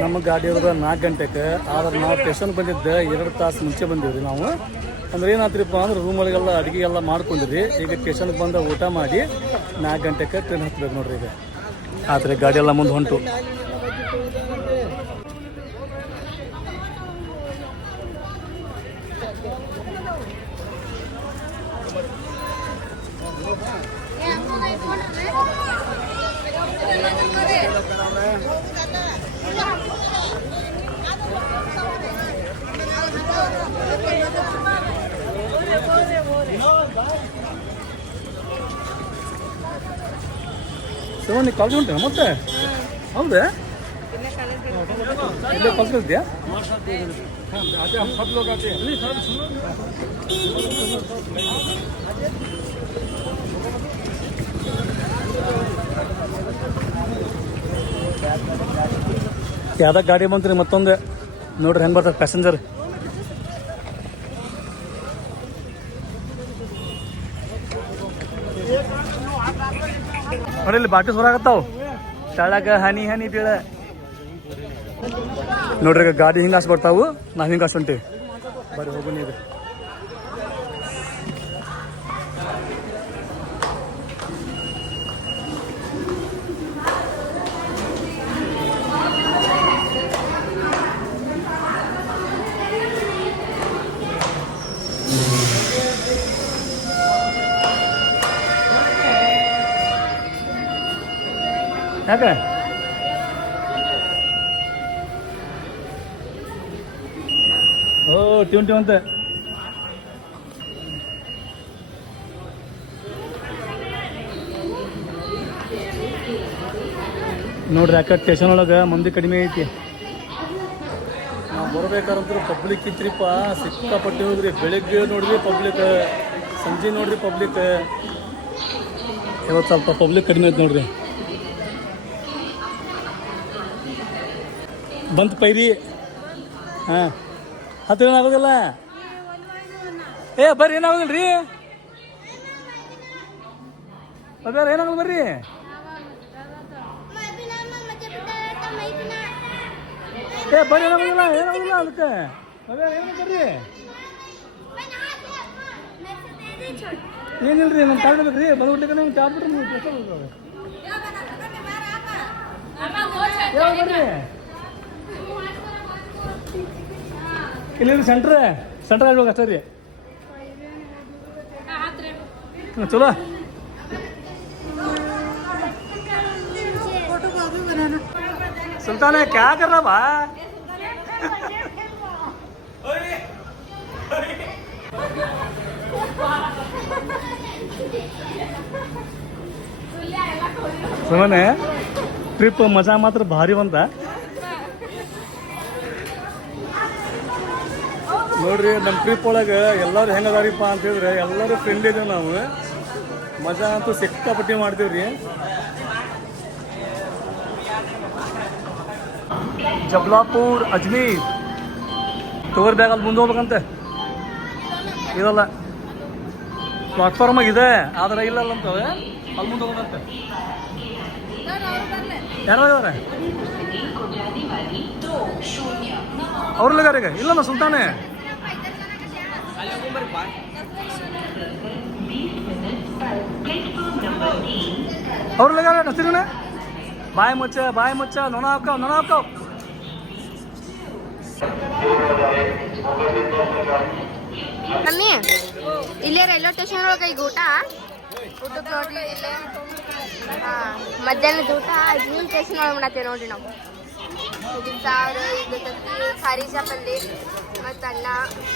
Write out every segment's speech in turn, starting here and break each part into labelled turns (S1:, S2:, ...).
S1: ನಮ್ಮ ಗಾಡಿ ಹೋದ್ರೆ ನಾಲ್ಕು ಗಂಟೆಗೆ. ಆದ್ರೆ ನಾವು ಸ್ಟೇಷನ್ ಬಂದಿದ್ದೆ ಎರಡು ತಾಸು ಮುಂಚೆ ಬಂದಿವ್ರಿ ನಾವು. ಅಂದ್ರೆ ಏನಾತ್ರಿಪ್ಪ ಅಂದ್ರೆ ರೂಮೊಳಗೆಲ್ಲ ಅಡುಗೆ ಎಲ್ಲ ಮಾಡ್ಕೊಂಡಿರಿ ಈಗ ಸ್ಟೇಷನ್ಗೆ ಬಂದ ಊಟ ಮಾಡಿ ನಾಲ್ಕು ಗಂಟೆಗೆ ಟ್ರೈನ್ ಹತ್ಬೇಕು ನೋಡ್ರಿ ಈಗ. ಆತ್ರಿ ಗಾಡಿ ಎಲ್ಲ ಮುಂದೆ ಹೊಂಟು. ಶಿವನ್ ನೀ ಕಾಲೇಜ್ ಉಂಟು ಮತ್ತೆ? ಹೌದಾ? ಇಲ್ಲೇ ಕಾಲೇಜ್ ಇದೆಯಾ ಯಾವ್ದ ಗಾಡಿ ಬಂತ್ರಿ ಮತ್ತೊಂದು. ನೋಡ್ರಿ ಹೆಂಗ್ ಬರ್ತದೆ ಪ್ಯಾಸೆಂಜರ್ ಇಲ್ಲಿ ಬಾಟಿ ಸುರಾಗತ್ತಾವ ಹನಿ ಹನಿ ಬೀಳ. ನೋಡ್ರಿ ಗಾಡಿ ಹಿಂಗಾಸ್ ಬರ್ತಾವು ನಾ ಹಿಂಗ ಹೊಂಟಿವಿ ಹೋಗು ಯಾಕೆ ಓ ಟ್ಯೂನ್ ಟ್ಯೂನ್ ಅಂತ. ನೋಡ್ರಿ ಯಾಕೆ ಸ್ಟೇಷನ್ ಒಳಗೆ ಮಂದಿ ಕಡಿಮೆ ಐತಿ. ನಾವು ಬರ್ಬೇಕಾರಂತೂ ಪಬ್ಲಿಕ್ ಇತ್ರಿಪ್ಪ ಸಿಕ್ಕಾಪಟ್ಟೆ ಹೋದ್ರಿ. ಬೆಳಿಗ್ಗೆ ನೋಡ್ರಿ ಪಬ್ಲಿಕ್ ಸಂಜೆ ನೋಡ್ರಿ ಪಬ್ಲಿಕ್ ಇವತ್ತು ಸ್ವಲ್ಪ ಪಬ್ಲಿಕ್ ಕಡಿಮೆ ಐತೆ ನೋಡ್ರಿ. ಬಂತು ಪೈರಿ. ಹಾಂ. ಹತ್ತು ಏನಾಗೋದಿಲ್ಲ ಏ, ಬರ್ರಿ ಏನಾಗೋದಿಲ್ಲ ರೀ ಅದಾರ ಏನಾಗೋದು ಬರ್ರಿ? ಏ, ಬರ್ರಿ, ಏನಾಗೋದಿಲ್ಲ ಏನಾಗೋದಿಲ್ಲ ಅದಕ್ಕೆ. ಅದಾರ ಏನಾಗ ಬರ್ರಿ? ಏನಿಲ್ರಿ ನಮ್ಮ ತಾಳ್ಬೇಕು ರೀ ಬಂದ್ಬಿಟ್ಟಿಗೆ ನಿಮ್ಗೆ ಚಾರ್ಜ್ ಬಿಟ್ರೆ ನೀವು ಕೆಲಸ ಬರ್ರಿ? ಇಲ್ಲಿ ಸೆಂಟ್ರ್ ಸೆಂಟ್ರ್ ಆಗ್ಬೇಕು ಅಷ್ಟೇ ರೀ. ಚಲೋ. ಸುಲ್ತಾನ, ಕ್ಯಾ ಸುಮ್ಮನೆ ಟ್ರಿಪ್ ಮಜಾ ಮಾತ್ರ ಭಾರಿ ಬಂತ ನೋಡ್ರಿ ನಮ್ಮ ಟ್ರಿಪ್ ಒಳಗೆ ಎಲ್ಲರೂ ಹೆಂಗದಾರಿಪ್ಪ ಅಂತ ಹೇಳಿದ್ರೆ ಎಲ್ಲರೂ ಫ್ರೆಂಡ್ ಇದ್ದೇವೆ ನಾವು. ಮಜಾ ಅಂತೂ ಸಿಕ್ಕಾಪಟ್ಟಿ ಮಾಡ್ತೀವ್ರಿ. ಜಬ್ಲಾಪುರ್, ಅಜ್ಮೀರ್. ತೊಗರಿ ಬ್ಯಾಗ್ ಅಲ್ಲಿ ಮುಂದೆ ಹೋಗ್ಬೇಕಂತೆ ಇದಲ್ಲ ಪ್ಲಾಟ್ಫಾರ್ಮ್ ಇದೆ ಆದ್ರೆ ಇಲ್ಲ ಅಂತವೆ ಅಲ್ಲಿ ಮುಂದೆ ಹೋಗ್ಬೇಕಂತೆ ಯಾರು ಇದಾರೆ ಅವ್ರಲ್ಲಿಗಾರಿಗೆ ಇಲ್ಲಮ್ಮ ಸುಲ್ತಾನೆ. ಅವ್ರಲ್ಲಿಗಾರ ಹಸಿರಣ್ಣ ಬಾಯಿ. ಮುಚ್ಚ ಬಾಯಿ ಮುಚ್ಚ ನೊಣ ಹಾಕವ್ ನೊಣ ಹಾಕವ್
S2: ಮಮ್ಮಿ ಇಲ್ಲೇ ರೈಲ್ವೆ ಸ್ಟೇಷನ್ ಒಳಗೆ ಈಗ ಊಟ? ಊಟಕ್ಕೆ ನೋಡ್ರಿ ಇಲ್ಲೇ ಹಾ ಮಧ್ಯಾಹ್ನದ ಊಟ ಜೂನ್ ಸ್ಟೇಷನ್ ಒಳಗೆ ಮಾಡತ್ತೇವೆ ನೋಡ್ರಿ ನಾವು. ಸಾರು ಇದು ಖಾರಿಜ ಪಲ್ಯ ಮತ್ತು ಅನ್ನ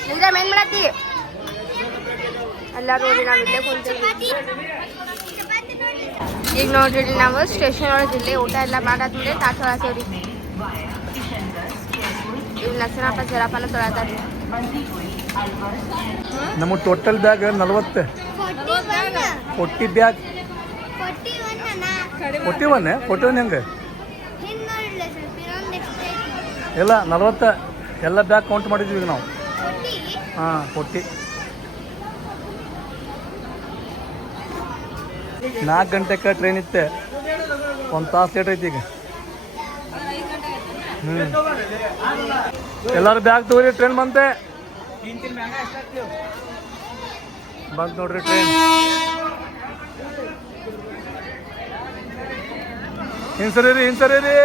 S2: ನಿಂದ್ರ ಏನು ಮಾಡತ್ತಿ ಎಲ್ಲ ನೋಡ್ರಿ ನಾವು ಇಲ್ಲೇ ಕುಂತೀವಿ ಈಗ ನೋಡ್ರಿ ನಾವು ಸ್ಟೇಷನ್ ಒಳಗೆ ಇಲ್ಲೇ ಊಟ ಎಲ್ಲ ಮಾಡಾದ್ಮೇಲೆ ತಾಟ್ ತೊಳತೇವ್ರಿ ಇವ್ ನಸನಪ್ಪ ಜರಪ್ಪನ ತೊಳತಾರ್ರಿ
S1: ನಮ್ಮ ಟೋಟಲ್ ಬ್ಯಾಗ್ ನಲ್ವತ್ತು. Forty bag forty one forty one ಹೆಂಗೆ? ಇಲ್ಲ ನಲ್ವತ್ತ. ಎಲ್ಲ ಬ್ಯಾಗ್ ಕೌಂಟ್ ಮಾಡಿದ್ವಿ ಈಗ ನಾವು. ಹಾಂ ಕೊಟ್ಟಿ. ನಾಲ್ಕು ಗಂಟೆಗೆ ಟ್ರೈನ್ ಇತ್ತೆ. ಒಂದು ತಾಸು ಲೇಟ್ ಐತಿ ಈಗ. ಎಲ್ಲರೂ ಬ್ಯಾಗ್ ತಗೋರಿ ಟ್ರೈನ್ ಬಂತೆ. ಬಂತು ನೋಡ್ರಿ ಟ್ರೈನ್ ಹಿಂಸರಿ ರೀ ಹಿಂಸರಿ ರೀ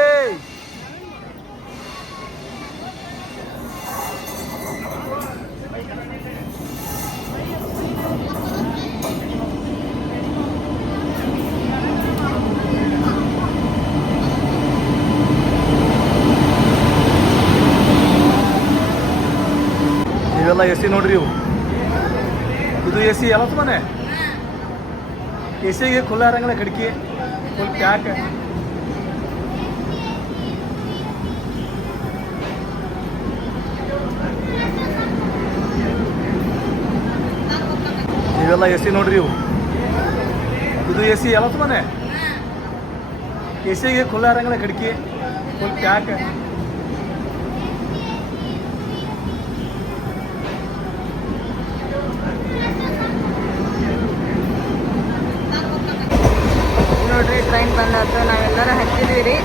S1: ಇವೆಲ್ಲ ಎ ಸಿ ನೋಡ್ರಿ ಇವು. ಇದು ಎ ಸಿ ಎಲ್ಲ ಮನೆ ಎ ಸಿಗೆ ಖುಲ್ಲ ಇರಂಗಿಲ್ಲ ಕಿಟಕಿ ಫುಲ್ ಪ್ಯಾಕ್ ಇವೆಲ್ಲ ಎ ಸಿ ನೋಡ್ರಿ ಇವು. ಇದು ಎ ಸಿ ಎಲ್ಲ ಮನೆ ಎ ಸಿಗೆ ಖುಲ್ಲ ಇರಂಗಿಲ್ಲ ಕಿಟಕಿ ಫುಲ್ ಪ್ಯಾಕ್
S3: ಟ್ರೈನ್ ಬಂದಾತು, ನಾವೆಲ್ಲರೂ ಹಚ್ಚಿದ್ವಿ ರೀ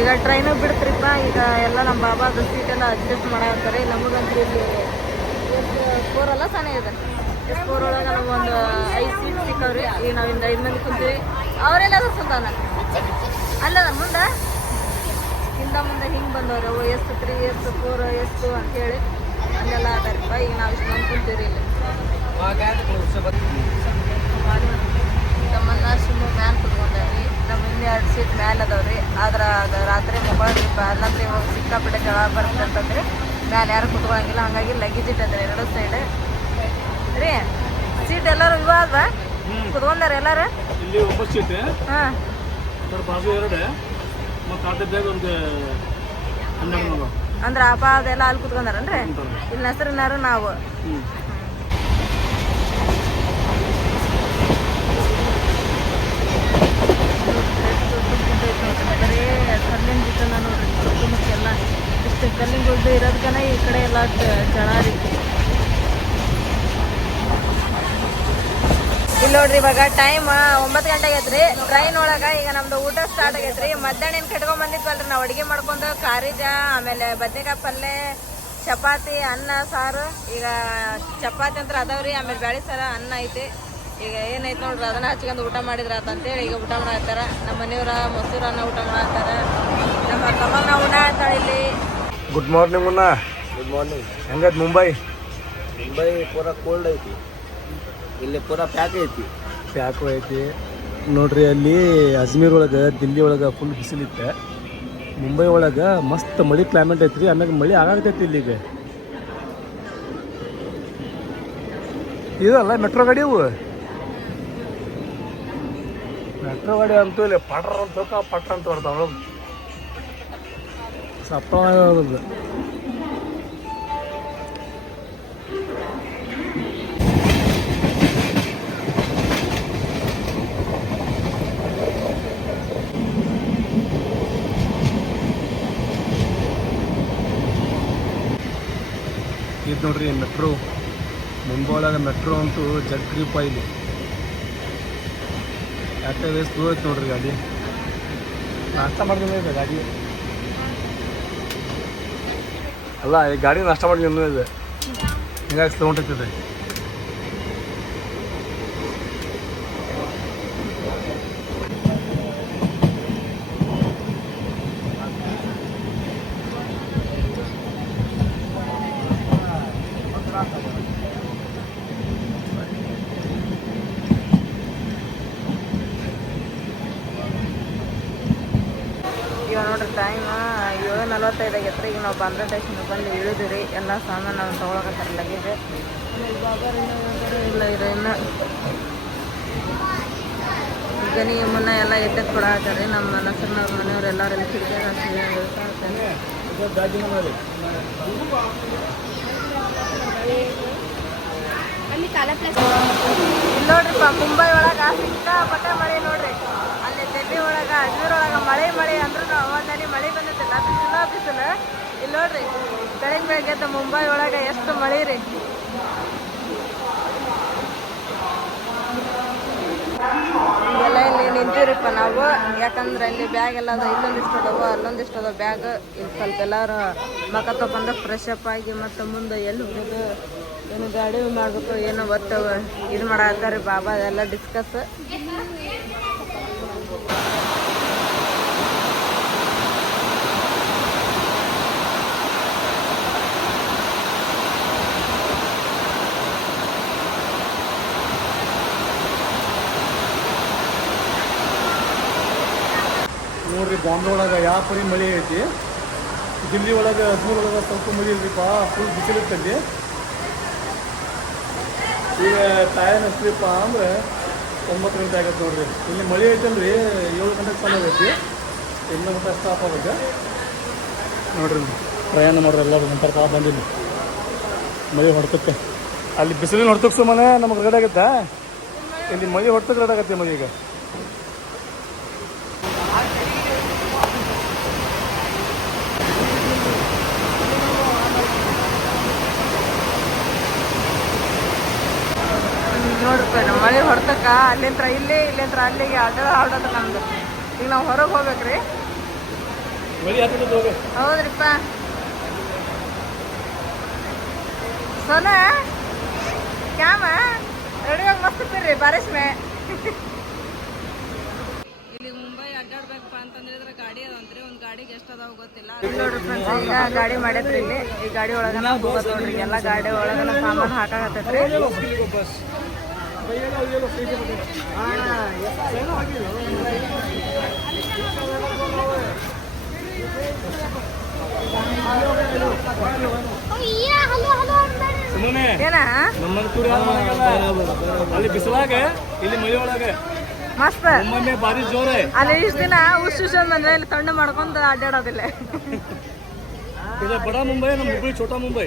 S3: ಈಗ ಟ್ರೈನು ಬಿಡ್ತ್ರಿಪ್ಪ, ಈಗ ಎಲ್ಲ ನಮ್ಮ ಬಾಬಾ ಸೀಟ್ ಎಲ್ಲ ಅಡ್ಜಸ್ಟ್ ಮಾಡ್ತಾರೆ ನಮಗಂತೂ ಇಲ್ಲಿ ಫೋರ್ ಅಲ್ಲ ಸಣ್ಣ ಇದೆ ಫೋರ್ ಒಳಗೆ ಒಂದು ಐದು ಸೀಟ್ ಸಿಕ್ಕವ್ರಿ. ಈಗ ನಾವಿಂದ ಐದು ಮಂದಿ ಕುಂತೀವಿ. ಅವರೆಲ್ಲ ಅದ್ರ ಸುಲ್ತಾನ. ಅಲ್ಲದ ಮುಂದೆ? ಹಿಂದ ಮುಂದೆ ಹಿಂಗೆ ಬಂದವ್ರೆ ಅವು. ಎಷ್ಟು ತ್ರೀ ಎಷ್ಟು ಫೋರ್ ಎಷ್ಟು ಅಂತೇಳಿ ಅಲ್ಲೆಲ್ಲ ಅದಾರಪ್ಪ. ಈಗ ನಾವು ಇಷ್ಟು ಮಂದಿ ಕುಂತೀವಿ ಇಲ್ಲಿ ನಮ್ಮನ್ನ ಸುಮ್ಮ ಮ್ಯಾಲ್ ಕುತ್ಕೊಂಡೇವ್ರಿ ನಮ್ಮ ಹಿಂದೆ ಎರಡು ಸೀಟ್ ಮ್ಯಾಲ್ ಅದಾವ್ರಿ ಆದ್ರೆ ಅದು ರಾತ್ರಿ ಮಕ್ಕಳ್ರಿ ಅಲ್ಲಂದ್ರೆ ಇವಾಗ ಜಳ ಬರುತ್ತೆ ಅಂತಂದ್ರೆ ಮ್ಯಾಲೆ ಯಾರು ಕುತ್ಕೊಳಂಗಿಲ್ಲ ಹಂಗಾಗಿ ಲಗೇಜ್ ಇಟ್ಟಂದ್ರೆ ಎರಡು ಸೈಡ್ ರೀ ಸೀಟ್ ಎಲ್ಲಾರು ಇವಾಗ ಕುತ್ಕೊಂಡಾರ ಎಲ್ಲಾರು?
S1: ಇಲ್ಲಿ ಒಂಬತ್ತು ಸೀಟ್
S3: ಹಾಂ.
S1: ಅದ್ರ ಬಾಜು ಎರಡು. ಮತ್ತು ಅದ್ರ ಬ್ಯಾಗ್ ಒಂದು ಹನ್ನೆರಡು ನೂರು
S3: ಅಂದ್ರೆ ಅಪ್ಪ ಅದೆಲ್ಲ ಅಲ್ಲಿ ಕುತ್ಕೊಂಡಾರನ್ರಿ? ಇಲ್ಲಿ ಹೆಸರಿನಾರು ನಾವು. ನೋಡ್ರಿ ಗುಡ್ಡು ಇರೋದ್ಕನ ಈ ಕಡೆ ಎಲ್ಲ ಚೆನ್ನಾಗಿ ಇಲ್ಲಿ ನೋಡ್ರಿ ಇವಾಗ ಟೈಮ್ ಒಂಬತ್ತು ಗಂಟೆ ಐತ್ರಿ. ಟ್ರೈನ್ ಒಳಗ ಈಗ ನಮ್ದು ಊಟ ಸ್ಟಾರ್ಟ್ ಆಗೈತ್ರಿ. ಮಧ್ಯಾಹ್ನ ಕಟ್ಕೊಂಡ್ ಬಂದಿದ್ವಲ್ರಿ ನಾವು ಅಡಿಗೆ ಮಾಡ್ಕೊಂಡು, ಖಾರಿಜ, ಆಮೇಲೆ ಬದ್ನೆಕಾಯಿ ಪಲ್ಯ ಚಪಾತಿ, ಅನ್ನ, ಸಾರು. ಈಗ ಚಪಾತಿ ಅಂತ ಅದಾವ್ರಿ, ಆಮೇಲೆ ಬೇಳೆ ಸಾರ, ಅನ್ನ ಐತಿ. ಈಗ ಏನೈತಿ ನೋಡ್ರಿ ಅದನ್ನ ಹಚ್ಕೊಂಡು ಊಟ ಮಾಡಿದ್ರ ಅಂತೇಳಿ ಈಗ ಊಟ ಮಾಡತ್ತಾರ ನಮ್ಮ ಮನೆಯವ್ರ, ಮೊಸರು ಅನ್ನ ಊಟ ಮಾಡತ್ತಾರ ನಮ್ಮ ಕಮಲ್ನ ಊಟ ಇಲ್ಲಿ.
S1: Good morning Munna
S4: good morning
S1: ಹೆಂಗೈತೆ ಮುಂಬೈ?
S4: ಮುಂಬೈ ಪೂರ ಕೋಲ್ಡ್ ಐತಿ. ಇಲ್ಲಿ ಪೂರ ಪ್ಯಾಕ್ ಐತಿ.
S1: ಪ್ಯಾಕು ಐತಿ. ನೋಡ್ರಿ ಅಲ್ಲಿ ಅಜ್ಮೀರ್ ಒಳಗೆ ದಿಲ್ಲಿ ಒಳಗೆ ಫುಲ್ ಬಿಸಿಲಿತ್ತೆ. ಮುಂಬೈ ಒಳಗೆ ಮಸ್ತ್ ಮಳಿ ಕ್ಲೈಮೇಟ್ ಐತ್ರಿ. ಆಮೇಲೆ ಮಳಿ ಆಗಾಗ್ತೈತಿ ಇಲ್ಲಿಗೆ. ಇದಲ್ಲ ಮೆಟ್ರೋ ಗಾಡಿ ಅವು? ಮೆಟ್ರೋ ಗಾಡಿ ಅಂತೂ ಇಲ್ಲಿ ಪಟ್ರ ಅಂತ ಪಟ್ರ ಅಂತ ಬರ್ತಾವ. ಸಪ್ಪ ಇದು ನೋಡ್ರಿ ಮೆಟ್ರೋ ಮುಂಬೈದಾಗ ಮೆಟ್ರೋ ಅಂತೂ ಜಗ್ರಿಪ್ಪ ಇಲ್ಲಿ. ಯಾಕೆ ವೇಸ್ಟ್ ಹೋಯ್ತು ನೋಡ್ರಿ ಗಾಡಿ. ನಾಷ್ಟ ಮಾಡ್ಕೊಂಡು ಗಾಡಿ. ಅಲ್ಲ ಈ ಗಾಡಿ ನಾಷ್ಟ ಮಾಡಿ ಇನ್ನೂ ಇದೆ. ಹಿಂಗಾಗಿ ಸ್ಲೋ ಹೊಂಟೈತಿದೆ
S3: ಈಗ ನೋಡ್ರಿ ಟೈಮ್ ಏಳು ನಲ್ವತ್ತೈದು ಆಗೈತ್ರಿ ಈಗ ನಾವು ಬಂದ ಸ್ಟೇಷನ್ ಬಂದು ಇಳಿದಿರಿ. ಎಲ್ಲ ಸಾಮಾನು ನಾವು ತೊಗೊಳಕತ್ತಾರ ಲಗೇಜ್ ಇಲ್ಲ ಇದು ಇನ್ನು ಮುನ್ನ ಎಲ್ಲ ಎತ್ತೆ ಕೊಡಾಕತ್ತಾರಿ ನಮ್ಮ ನಸರ್ನವ್ರ ಮನೆಯವ್ರು ಎಲ್ಲರೂ ಇಲ್ಲಿ ಇಲ್ಲಿ ನೋಡ್ರಿಪ್ಪ ಮುಂಬೈ ಒಳಗ ಸಿಕ್ಕಾಪಟ್ಟೆ ಮಳೆ ನೋಡ್ರಿ. ಅಲ್ಲಿ ಒಳಗೆ ಒಳಗ ಮಳೆ ಮಳೆ ಅಂದ್ರೂ ಒಂದನಿ ಮಳೆ ಬಂದಿದ್ದಿಲ್ಲ ಬಿಸಿಲ ಬಿಸಿಲು ಇಲ್ಲಿ ನೋಡ್ರಿ ಬೆಳಗ್ಗೆ ಬೆಳಗ್ಗೆ ಮುಂಬೈ ಒಳಗ ಎಷ್ಟು ಮಳೆ ರೀ. ಎಲ್ಲ ಇಲ್ಲಿ ನಿಂತೀರಿಪ್ಪ ನಾವು. ಯಾಕಂದ್ರೆ ಅಲ್ಲಿ ಬ್ಯಾಗ್ ಎಲ್ಲ ಅದ ಇಲ್ಲೊಂದಿಷ್ಟು ಅದಾವ, ಅಲ್ಲೊಂದಿಷ್ಟು ಅದಾವ ಬ್ಯಾಗ್. ಇಲ್ಲಿ ಸ್ವಲ್ಪ ಎಲ್ಲಾರು ಮಕ ತಗೊಂಡು ಫ್ರೆಶ್ ಅಪ್ ಆಗಿ ಮತ್ತು ಮುಂದೆ ಎಲ್ಲಿ ಹೋಗೋದು, ಏನು ಗಾಡಿ ಮಾಡಬೇಕು, ಏನೋ ಒತ್ತು ಇದು ಮಾಡಿ ಬಾಬಾ, ಎಲ್ಲ ಡಿಸ್ಕಸ್
S1: ನೋಡ್ರಿ ಬಾಂಬೆ ಒಳಗೆ ಯಾವ ಪರಿ ಮಳೆ ಐತಿ? ದಿಲ್ಲಿ ಒಳಗೆ ಅಜ್ಮೂರ್ ಒಳಗೆ ಸ್ವಲ್ಪ ಮಳೆ ಇಲ್ರಿಪ್ಪ ಫುಲ್ ಬಿಸಿಲಿರ್ತಲ್ಲಿ ಈಗ ಟೈಮ್ ಎಷ್ಟ್ರಿಪ್ಪ ಅಂದ್ರೆ ಒಂಬತ್ತು ಗಂಟೆ ಆಗತ್ತೆ ನೋಡ್ರಿ. ಇಲ್ಲಿ ಮಳೆ ಐತಲ್ರಿ, ಏಳು ಗಂಟೆಗೆ ಚಾಲು ಐತಿ ಇನ್ನೂ ಮಟ್ಟ ಸ್ಟಾಪ್ ಆಗುತ್ತೆ. ನೋಡ್ರಿ ಪ್ರಯಾಣ ಮಾಡ್ರಿ ಎಲ್ಲರೂ ನಂತರ ಕಾಲ ಬಂದಿಲ್ಲ ಮಳೆ ಹೊಡ್ತಕ್ಕೆ ಅಲ್ಲಿ ಬಿಸಿಲಿನ ಹೊಡ್ತಕ್ಕೆ ಸುಮ್ಮನೆ ನಮಗೆ ರೆಡಿ ಆಗುತ್ತಾ? ಇಲ್ಲಿ ಮಳೆ ಹೊಡ್ತಕ್ಕೆ ರೆಡಿ ಆಗತ್ತೆ ಮಳೆ ಈಗ.
S3: ನೋಡ್ರಿಪ್ಪ ನಮ್ಮ ಮನೆ ಹೊರತಕ್ಕ ಅಲ್ಲಿಂತ್ರ ಇಲ್ಲಿ ಇಲ್ಲಿಂತ್ರ ಅಲ್ಲಿಗೆ ಅಡ್ಡ ಆಡೋದು ನಮ್ದು. ಈಗ ನಾವು ಹೊರಗೆ ಹೋಗ್ಬೇಕ್ರಿ. ಹೌದ್ರಿಪ್ಪ. ಸೋನಾ ಕ್ಯಾಮ ರೆಡಿಯಾಗಿ ಮಸ್ತ್ ಇರ್ತೀರಿ ಬಾರಿಸ್ ಮೇ ಇಲ್ಲಿ ಮುಂಬೈ ಅಡ್ಡಾಡ್ಬೇಕಪ್ಪ ಅಂತಂದ್ರೆ ಗಾಡಿ ಅದಂತ್ರಿ ಒಂದು ಗಾಡಿಗೆ ಎಷ್ಟು ಅದಾವ ಗೊತ್ತಿಲ್ಲ. ನೋಡ್ರಿ ಫ್ರೆಂಡ್ಸ್ ಈಗ ಗಾಡಿ ಮಾಡೈತ್ರಿ ಇಲ್ಲಿ. ಈ ಗಾಡಿ ಒಳಗ ನೋಡ್ರಿ ಎಲ್ಲ ಗಾಡಿ ಒಳಗನ ಸಾಮಾನು ಹಾಕಾಕತ್ತೈತ್ರಿ.
S1: ಸುಮ್ಮನೆ
S3: ಏನ.
S1: ಅಲ್ಲಿ ಬಿಸಿಲಾಗ ಇಲ್ಲಿ ಮಳೆ ಒಳಗೆ
S3: ಮಸ್ತ್
S1: ಒಮ್ಮೊಮ್ಮೆ ಭಾರಿ ಜೋರೆ.
S3: ಅಲ್ಲಿ ಇಷ್ಟು ದಿನ ಉಸ್ ಉಸ್ ಇಲ್ಲಿ ತಣ್ಣು ಮಾಡ್ಕೊಂಡು ಅಡ್ಡಾಡೋದಿಲ್ಲ
S1: ಇದು ಬಡ ಮುಂಬೈ ನಮ್ಮ ಹುಬ್ಬಳ್ಳಿ ಛೋಟಾ ಮುಂಬೈ.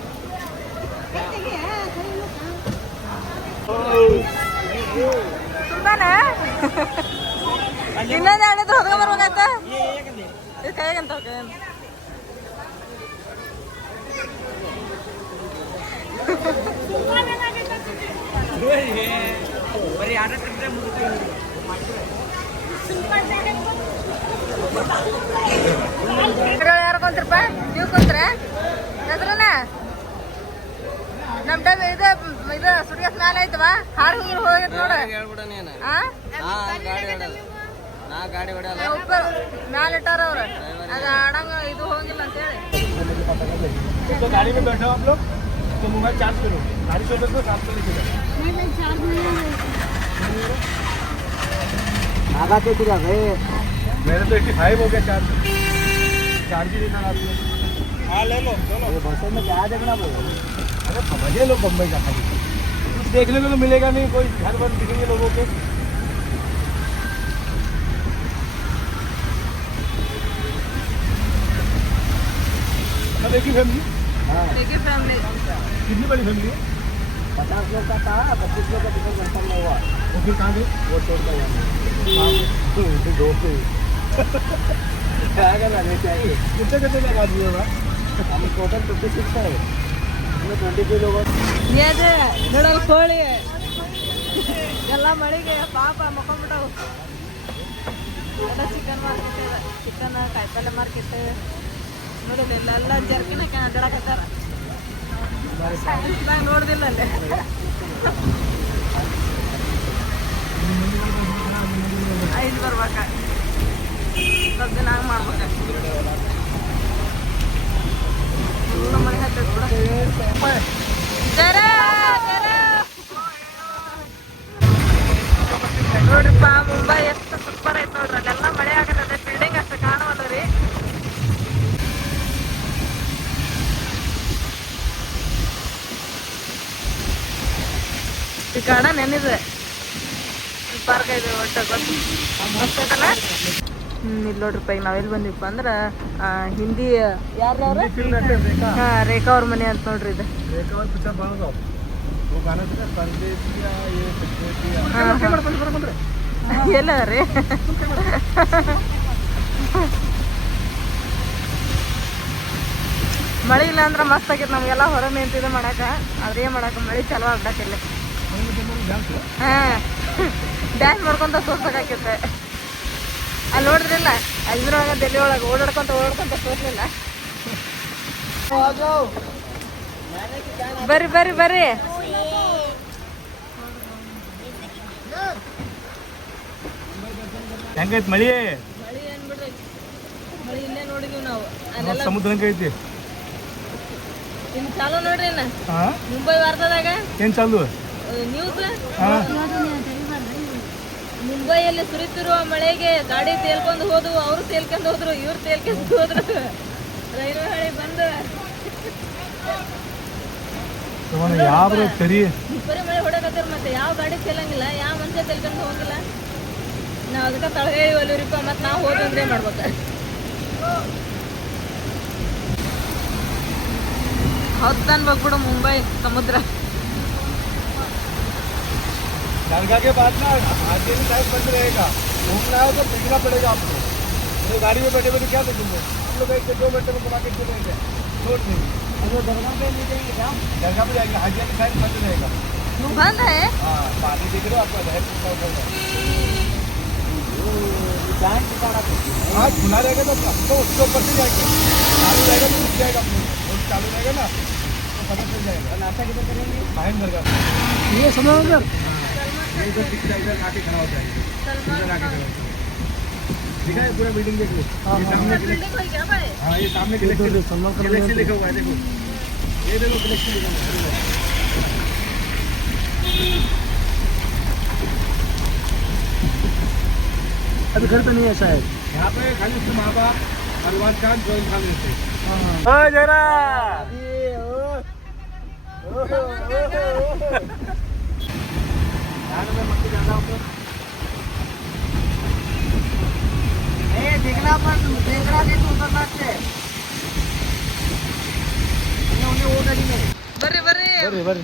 S3: ತುಂಬಾನೇ ಇನ್ನೊಂದು ಹೇಳಿದ್ರೆ ಹೊತ್ಕೊಂಡ್ ಬರ್ಬೇಕಾಯ್ತ ಇದು ಕೈಗಂತ ಕೈಯಂತ
S4: ಬರೀ ಆಟ ಕಟ್ಟರೆ ಮುಗಿತು
S3: ಯಾರು ಕುಂತ್ರಪ್ಪ ನೀವು ಕುಂತ್ರ ಹೆಸ್ರನ ನಮ್ ಟೈಮ್ ಇದು ಇದು ಸುಡಿಯಸ್ ಮ್ಯಾಲ ಐತವ ಹಾರ್ ಹಿಂಗ್ ಹೋಗಿತ್ ನೋಡ
S4: ಹೇಳ್ಬಿಡ ನೀನು
S3: ಆ
S4: ನಾ ಗಾಡಿ ಹೊಡಲ್ಲ ನಾ ಗಾಡಿ ಹೊಡಲ್ಲ
S3: ಉಪ್ಪ ಮ್ಯಾಲ ಇಟ್ಟಾರ ಅವ್ರ ಅದ ಆಡಂಗ ಇದು ಹೋಗಿಲ್ಲ ಅಂತೇಳಿ
S1: तो गाड़ी में बैठे हो आप लोग तो मोबाइल चार्ज करो गाड़ी से उतर चार्ज कर लीजिएगा
S4: आगा तो तुझा रे
S1: मेरे तो एट्टी फाइव हो गया चार्ज चार्ज ही नहीं था रात में हाँ ले लो लो
S4: बसों में क्या देखना बोलो
S1: अरे समझे लोग बम्बई का खाली। कुछ देखने को तो मिलेगा नहीं कोई घर वर दिखेंगे लोगों के। सब एक ही। फैमिली
S3: देखिए फैमिली
S1: कितनी बड़ी फैमिली है?
S4: पचास लोग का था पच्चीस लोग का टिकट कंफर्म नहीं हुआ?
S1: वो फिर कहाँ गए?
S4: वो छोड़ कर जाना क्या करना चाहिए।
S1: कितने कितने लगा दिए होगा
S4: हम टोटल फिफ्टी सिक्स है।
S3: ಕೋಳಿ. ಎಲ್ಲ ಮಳಿಗೆ ಪಾಪ ಮಕ್ಕೊಂಬಿಟ್ಟವು ಎಲ್ಲ ಚಿಕನ್ ಮಾರ್ಕೆಟ್ ಚಿಕನ್ ಕಾಯಿಪಲ್ಲೆ ಮಾರ್ಕೆಟ್ ನೋಡಿಲ್ಲ, ಇಲ್ಲೆಲ್ಲ ಜರ್ಕಿನ ಅಡ್ಡಾಡಕತ್ತಾರ. ನೋಡ್ದಿಲ್ಲ ಅಲ್ಲಿ. ಐದು ಬರ್ಬೇಕ? ದಿನ ಹಂಗೆ ಮಾಡ್ಬೇಕ ಎಲ್ಲ ಮನೆ ಹತ್ತೈತೆ ಬಿಡ ಜರ ಜರ ನೋಡ್ರಿಪ್ಪ ಮುಂಬೈ ಎಷ್ಟು ಸೂಪರ್ ಐತೆ ನೋಡ್ರಿ ಅಲ್ಲೆಲ್ಲ ಮಳೆ ಆಗತ್ತೆ ಬಿಲ್ಡಿಂಗ್ ಅಷ್ಟು ಕಾಣವಲ್ಲ ರೀ ಕಾಡ ನೆನಿದೆ ಪಾರ್ಕ್ ಇದೆ ಒಟ್ಟು ಗೊತ್ತು ಮಸ್ತ್ ಐತಲ್ಲ ಇಲ್ಲಿ ನೋಡ್ರಿಪ್ಪ ಈಗ ನಾವೆಲ್ಲಿ ಬಂದಿವಪ್ಪ ಅಂದ್ರೆ ಹಿಂದಿ ಯಾರು ಹಾ ರೇಖಾ ಅವ್ರ ಮನೆ ಅಂತ ನೋಡ್ರಿ ಇದು. ಎಲ್ಲ ರೀ ಮಳೆ ಇಲ್ಲ ಅಂದ್ರೆ ಮಸ್ತ್ ಆಗೈತೆ ನಮಗೆಲ್ಲ ಹೊರ ನಿಂತಿದೆ ಮಾಡಾಕ. ಆದ್ರೆ ಏನ್ ಮಾಡಾಕ ಮಳೆ ಚಲೋ ಆಗ್ಬೇಕಿಲ್ಲ ಹಾ. ಡ್ಯಾನ್ಸ್ ಮಾಡ್ಕೊಂತ ತೋರ್ಸಕಾಕೈತೆ ಅಲ್ಲಿ ನೋಡಿದ್ರಲ್ಲ? ಅದ್ರೊಳಗ ಡೆಲ್ಲಿ ಒಳಗೆ ಓಡಾಡ್ಕೊಂತ ಓಡಾಡ್ಕೊಂತ ತೋರ್ಲಿಲ್ಲ ಬರ್ರಿ ಬರ್ರಿ ಬರ್ರಿ.
S5: ಹೆಂಗೈತಿ ಮಳಿ?
S3: ಮಳಿ ಏನ್ ಮಳಿ ಇಲ್ಲೇ ನೋಡಿದೀವಿ ನಾವು. ಅಲ್ಲೆಲ್ಲ
S5: ಸಮುದ್ರ ಹೆಂಗೈತಿ
S3: ಇನ್ನು ಚಾಲೂ ನೋಡ್ರಿ ಮುಂಬೈ ವಾರ್ತಾದಾಗ?
S5: ಏನ್ ಚಾಲು?
S3: ನ್ಯೂಸ್
S5: ಹಾ.
S3: ಮುಂಬೈಯಲ್ಲಿ ಸುರಿತಿರುವ ಮಳೆಗೆ ಗಾಡಿ ತೇಲ್ಕೊಂಡು ಹೋದವು ಅವರು ತೇಲ್ಕೊಂಡು ಹೋದ್ರು ಇವ್ರು ತೇಲ್ಕೊಂಡು ಹೋದ್ರು. ರೈಲ್ವೆ ಹಳಿ ಬಂದು. ಬರೀ ಮಳೆ ಹೊಡಕತ್ತಾರ ಮತ್ತೆ ಯಾವ ಗಾಡಿ ತೇಲಂಗಿಲ್ಲ ಯಾವ ಮನುಷ್ಯ ತೇಲ್ಕೊಂಡು ಹೋಗಿಲ್ಲ. ನಾವ್ ಅದಕ್ಕೆ ತಳಗ ಒಲಿವ್ರಿಪ್ಪ ಮತ್ತೆ ನಾವು ಹೋದಂದ್ರೆ ಮಾಡ್ಬೇಕ? ಹೌದ್ ಅನ್ಬೇಕ್ಬಿಡು ಮುಂಬೈ ಸಮುದ್ರ.
S5: गंगा के बाद ना आगे भी टाइम बंद रहेगा। घूमना है तो देखना पड़ेगा आपको। तो गाड़ी में बैठे बैठे क्या देखेंगे? हम लोग एक से दो घंटे में घुमा के चलेंगे छोड़ देंगे दरगाह पे नहीं जाएँगे क्या? दरगाह पे जाएँगे। हाजिया का टाइम बंद रहेगा।
S3: ಬಂದ
S5: हाँ? पानी देख रहे हो आपका कितना उधर हाँ। खुला रहेगा तो तो उसके ऊपर से जाएँगे। चालू रहेगा तो जाएगा अपने चालू रहेगा ना तो पता चल जाएगा। नाश्ता किधर करेंगे? माहिन दरगाह ये समझ उधर ये इधर दिख है इधर आके खड़ा हो जाएँगे इधर आके खड़ा हो दिखा है पूरा बिल्डिंग देख लो ये सामने हाँ ये सामने गैलेक्सी लिखा हुआ है देखो ये देखो गैलेक्सी लिखा हुआ है अभी घर पे नहीं है शायद यहाँ पे खाली उसके माँ बाप परिवार का जॉइंट खान रहते जरा
S3: ಬರ್ರಿ ಬರ್ರಿ.
S5: ಬರ್ರಿ ಬರ್ರಿ.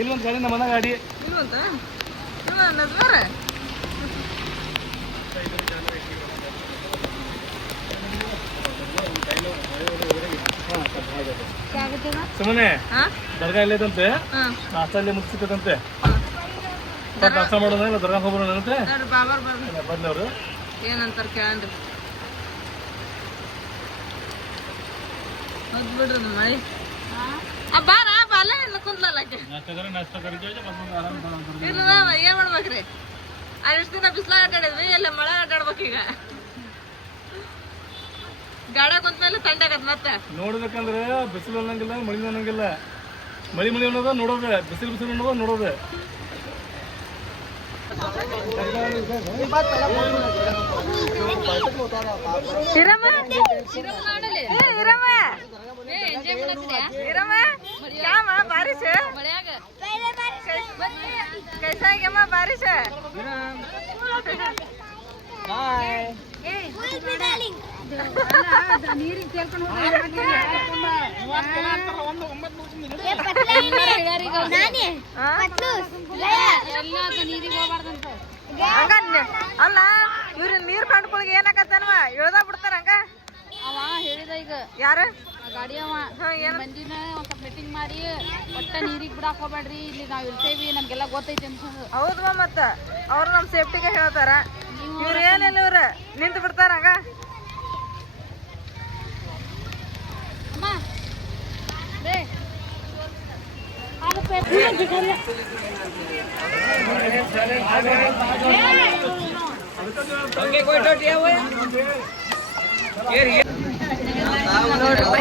S5: ಇಲ್ಲೊಂದು ಗಾಡಿ. ನಮ್ಮ ಗಾಡಿ ಸುಮ್ಮನೆ ದರ್ಗಾ
S3: ಇಲ್ಲೇದಂತೆ
S5: ನಾಷ್ಟ ಅಲ್ಲಿ ಮುಗಿಸಿದಂತೆ ನಾಷ್ಟ ಮಾಡೋಣ ಇಲ್ಲ? ದರ್ಗಾ ಹೋಗ್ಬರೋಣ ಅಂತೆ
S3: ನೋಡ್ರಿ ಬಾಬಾರ್ ಬರ್ರಿ
S5: ಬಂದವರು.
S3: ಏನಂತಾರ ಕೇಳನ್ರಿ ಹೌದ್ ಬಿಡ್ರಿ ಅದು ಮಳಿ ಆ ಬಾರ ಬಾಲ ಎಲ್ಲ ಕುಂದ್ಲಲ್ಲ ಆಕೆ. ಏನ್ ಮಾಡ್ಬೇಕ್ರಿ? ಅಷ್ಟು ದಿನ ಬಿಸ್ಲಾಗ ಅಡ್ಡಾಡಿದ್ವಿ ಎಲ್ಲ ಮಳೆ ಅಡ್ಡಾಡ್ಬೇಕು ಈಗ. ಗಾಡ ಕುಂತ್ಮೇಲೆ ತಂಡಾಗತ್ ಮತ್ತೆ.
S5: ನೋಡ್ಬೇಕಂದ್ರೆ ಬಿಸಿಲು ಅನ್ನಂಗಿಲ್ಲ ಮಳಿ ಅನ್ನಂಗಿಲ್ಲ. ಮಳಿ ಮಳಿ ಅನ್ನೋದ ನೋಡೋದು ಬಿಸಿಲು ಬಿಸಿಲು ಅನ್ನೋದ ನೋಡೋದು.
S3: ಇರಮ್ಮ ಏ, ಇರಮ್ಮ ಇರಮ್ಮ ಕ್ಯಾಮ ಬಾರಿಶ कैसा है गेमा बारिश है ಅಲ್ಲ ಇವ್ರ ನೀರ್ ಕಂಡ್ಕೊಳಗ ಏನಾಕತ್ತನ್ವ ಇಳ್ದ ಬಿಡ್ತಾರ ಹಂಗ?
S6: ಅವ ಹೇಳಿದ ಈಗ.
S3: ಯಾರ?
S6: ಆ ಗಾಡಿ ಅವ. ಮಂದಿನ ಒಂದ್ ಮೀಟಿಂಗ್ ಮಾಡಿ ಒಟ್ಟ ನೀರಿಗೆ ಬಿಡಾಕ್ ಹೋಗ್ಬೇಡ್ರಿ ಇಲ್ಲಿ ನಾವ್ ಇರ್ತೇವಿ ನಮ್ಗೆಲ್ಲ ಗೊತ್ತೈತಿ ಅಂತ
S3: ಹೌದ್ವಾ ಮತ್ತ. ಅವ್ರು ನಮ್ ಸೇಫ್ಟಿಗೆ ಹೇಳ್ತಾರ. ಇವ್ರ ಏನಿಲ್ಲ ಇವ್ರ ನಿಂತು ಬಿಡ್ತಾರ ಹಂಗ
S6: ಅಮ್ಮ ರೇ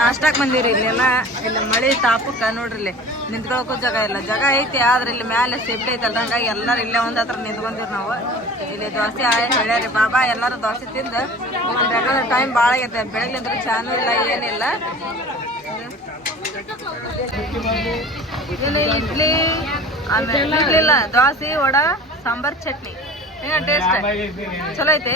S3: ನಾಷ್ಟಾಕ್ ಬಂದಿವ್ರಿ ಇಲ್ಲೆಲ್ಲ. ಇಲ್ಲ, ಮಳೆ ತಾಪಕ್ಕ ನೋಡ್ರಿ ನಿಂತ್ಕೊಳಕ್ಕೂ ಜಾಗ ಇಲ್ಲ. ಜಾಗ ಐತಿ, ಆದ್ರೆ ಇಲ್ಲಿ ಮ್ಯಾಲೆ ಸೇಫ್ಟಿ ಐತಲ್ಲ, ಹಂಗಾಗಿ ಎಲ್ಲರೂ ಇಲ್ಲೇ ಒಂದ್ ಹತ್ರ ನಿಂತ್ಕೊಂಡಿವ್ರಿ ನಾವು. ಇಲ್ಲಿ ದೋಸೆ ಹೇಳ್ಯಾರಿ ಬಾಬಾ, ಎಲ್ಲರೂ ದೋಸೆ ತಿಂದು ಯಾಕಂದ್ರೆ ಟೈಮ್ ಭಾಳ ಆಗೈತೆ. ಬೆಳಗ್ಗೆ ಚಾನೂ ಇಲ್ಲ, ಏನಿಲ್ಲ. ಇಡ್ಲಿ, ಆಮೇಲೆ ಇಡ್ಲಿಲ್ಲ, ದೋಸೆ, ವಡ, ಸಾಂಬಾರ್, ಚಟ್ನಿ. ಟೇಸ್ಟ್ ಚಲೋ ಐತೆ?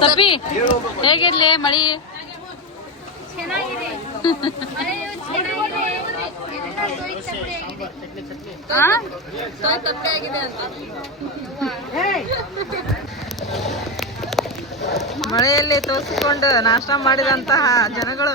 S3: ಆಗಿದೆ ಹೇಗಿರ್ಲಿ ಮಳಿ? ತಪ್ಪೆ ಆಗಿದೆ. ಅಂತ. ಮಳೆಯಲ್ಲಿ ತೋರಿಸಿಕೊಂಡು ನಾಶ ಮಾಡಿದಂತಹ ಜನಗಳು.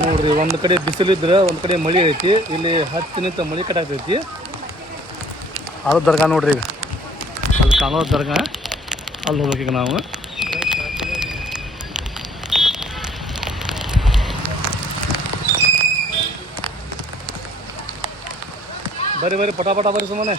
S1: ನೋಡ್ರಿ, ಒಂದು ಕಡೆ ಬಿಸಿಲಿದ್ರೆ ಒಂದು ಕಡೆ ಮಳಿ ಐತಿ. ಇಲ್ಲಿ ಹತ್ತು ನಿಂತ ಮಳಿ ಕಟ್ಟಾಗ್ತೈತಿ ಅದು ದರ್ಗಾ ನೋಡ್ರಿ ಈಗ. ಅಲ್ಲಿ ಕಾಣೋ ದರ್ಗಾ. ಅಲ್ಲಿ ಹೋಗ್ಬೇಕೀಗ ನಾವು. ಬರ್ರಿ ಬರ್ರಿ, ಪಟಾಪಟ ಪಟ ಬರ್ರಿ ಸುಮ್ಮನೆ.